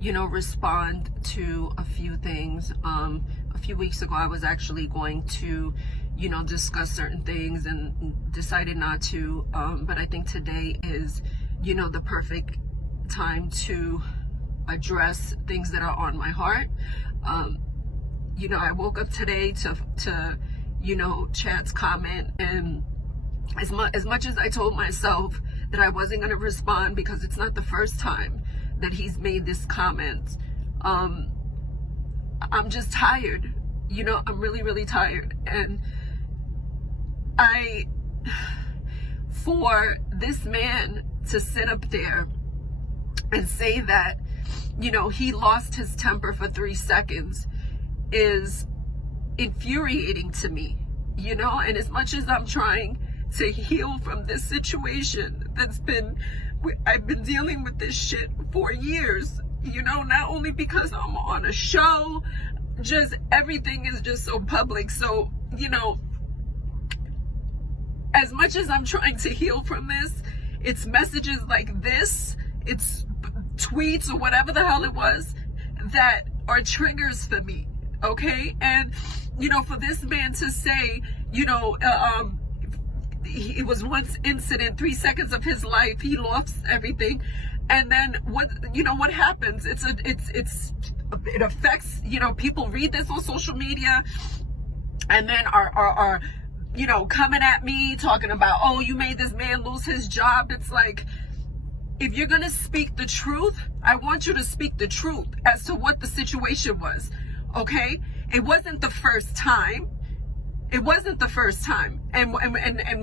respond to a few things. A few weeks ago, I was actually going to, discuss certain things and decided not to. But I think today is, the perfect time to address things that are on my heart. I woke up today to Chad's comment, and as much as I told myself that I wasn't going to respond because it's not the first time that he's made this comment, I'm just tired. I'm really, really tired. And for this man to sit up there and say that, he lost his temper for 3 seconds is infuriating to me, and as much as I'm trying to heal from this situation I've been dealing with this shit for years, not only because I'm on a show, just everything is just so public. So, as much as I'm trying to heal from this, it's messages like this, it's tweets or whatever the hell it was that are triggers for me. Okay. And, for this man to say, it was one incident, 3 seconds of his life, he lost everything. And then what happens? It affects, people read this on social media and then are coming at me talking about, oh, you made this man lose his job. It's like, if you're going to speak the truth, I want you to speak the truth as to what the situation was. Okay. It wasn't the first time. It wasn't the first time. And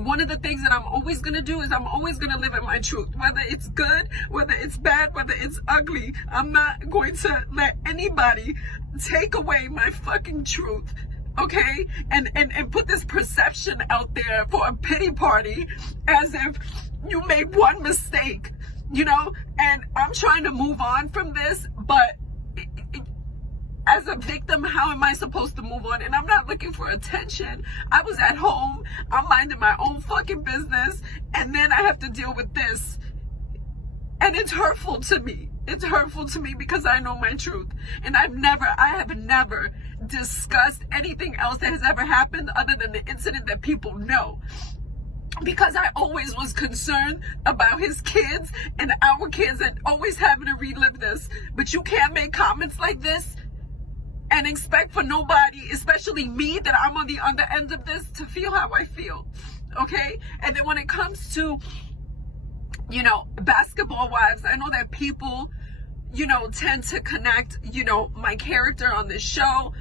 one of the things that I'm always going to do is I'm always going to live in my truth. Whether it's good, whether it's bad, whether it's ugly, I'm not going to let anybody take away my fucking truth. Okay? And put this perception out there for a pity party as if you made one mistake, and I'm trying to move on from this, but as a victim, how am I supposed to move on? And I'm not looking for attention. I was at home. I'm minding my own fucking business. And then I have to deal with this. And it's hurtful to me. It's hurtful to me because I know my truth. And I have never discussed anything else that has ever happened other than the incident that people know. Because I always was concerned about his kids and our kids and always having to relive this. But you can't make comments like this and expect for nobody, especially me, that I'm on the other end of this, to feel how I feel. Okay? And then when it comes to, basketball wives, I know that people, tend to connect, my character on this show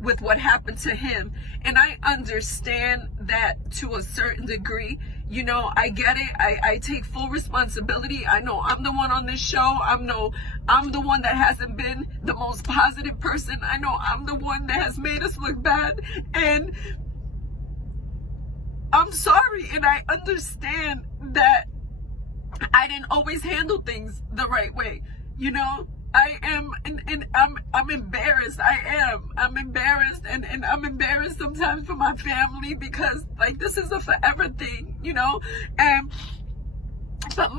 with what happened to him. And I understand that to a certain degree. I get it. I take full responsibility. I know I'm the one on this show. I'm the one that hasn't been the most positive person. I know I'm the one that has made us look bad. And I'm sorry. And I understand that I didn't always handle things the right way. I am, and I'm embarrassed. I'm embarrassed, and I'm embarrassed sometimes for my family because, like, this is a forever thing, but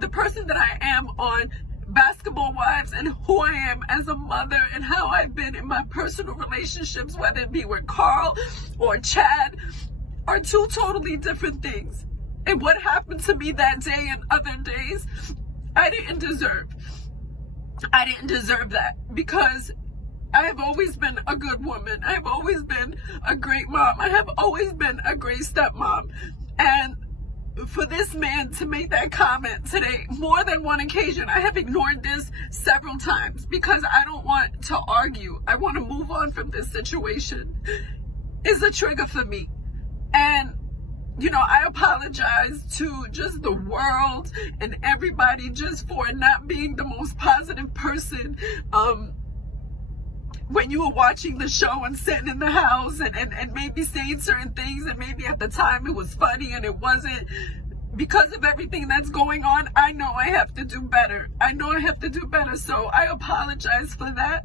the person that I am on Basketball Wives and who I am as a mother and how I've been in my personal relationships, whether it be with Carl or Chad, are two totally different things. And what happened to me that day and other days, I didn't deserve that, because I have always been a good woman. I have always been a great mom. I have always been a great stepmom. And for this man to make that comment today, more than one occasion, I have ignored this several times because I don't want to argue. I want to move on from this situation. Is a trigger for me. And I apologize to just the world and everybody just for not being the most positive person when you were watching the show and sitting in the house and maybe saying certain things, and maybe at the time it was funny and it wasn't. Because of everything that's going on, I know I have to do better. So I apologize for that.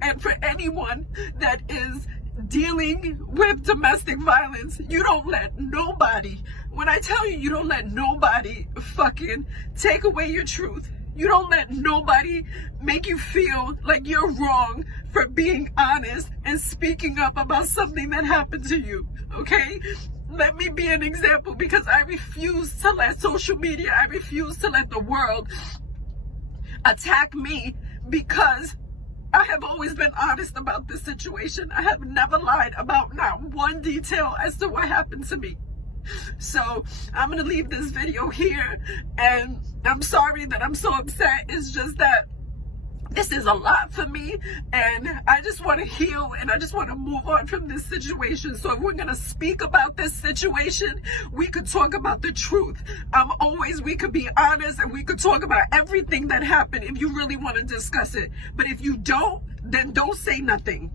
And for anyone that is dealing with domestic violence, you don't let nobody, when I tell you, you don't let nobody fucking take away your truth. You don't let nobody make you feel like you're wrong for being honest and speaking up about something that happened to you, okay? Let me be an example, because I refuse to let social media, I refuse to let the world attack me, because I have always been honest about this situation. I have never lied about not one detail as to what happened to me. So I'm going to leave this video here, and I'm sorry that I'm so upset. It's just that this is a lot for me, and I just want to heal, and I just want to move on from this situation. So if we're going to speak about this situation, we could talk about the truth. We could be honest, and we could talk about everything that happened if you really want to discuss it. But if you don't, then don't say nothing.